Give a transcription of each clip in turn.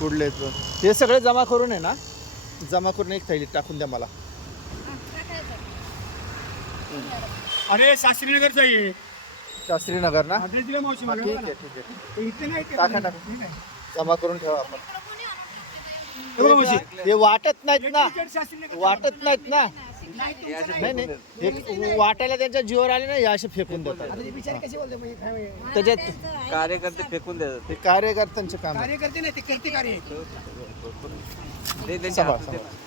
कुठले हे सगळे जमा करून आहे ना, जमा करून एक थैलीत टाकून द्या मला. अरे शास्त्रीनगरचा आहे. शास्त्रीनगर ना, ॲड्रेस दिला मावशी हा, मला. ठीक आहे ठीक आहे. इथे नाही ते. टाका टाका, जमा करून ठेवा आपण. हे बघा मावशी. हे वाटत नाहीत ना, शास्त्रीनगर वाटत नाहीत ना. नाही नाही, हे वाटायला त्यांच्या जीवावर आले ना, हे असे फेकून देतात. बिचारे कसे बोलते मग हे काय माहिती? त्याच्यात कार्यकर्ते फेकून देतात ते कार्यकर्त्यांचे काम आहे. कार्यकर्ते नाही, ते करते कार्य आहे. ते त्यांच्या सांभाळ, हातात सांभाळ.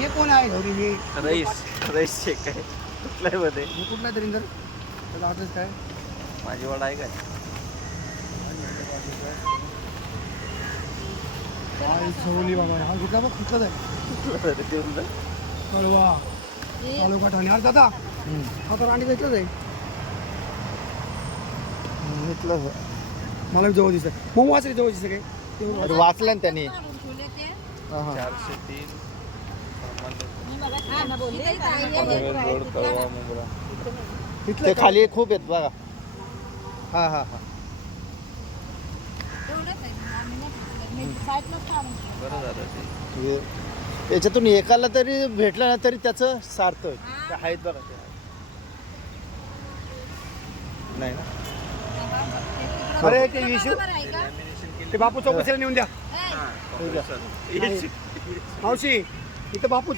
हे कोण आहे घरी? हे रईस शेख आहे कुठल्या मध्ये हे कुठला तरी तर त्याला ॲड्रेस काय? माझी वाड आहे काय काय सवली बाबा, हा कुठला बघ कुठलाच आहे. देऊन जा. कळवा तालुका ठाणे. अरे दादा, हा तर आणि इथलंच आहे. इथलं मला जवळ दिसत मग वाचले जवळ दिसत काय अरे वाचलं ना त्यांनी. हा, हा. 403 रोड कळवा मुंब्रा. ते खाली खूप आहेत बघा. हा हा हा. बरं झालं ते. याच्यातून एकाला तरी भेटलं ना तरी त्याचं सार्थ आहे. ते आहेत बघा ते आहेत. नाही ना. अरे ते इशू ते बापू चौकशीला नेऊन द्या. ठीक आहे. मावशी इथं बापू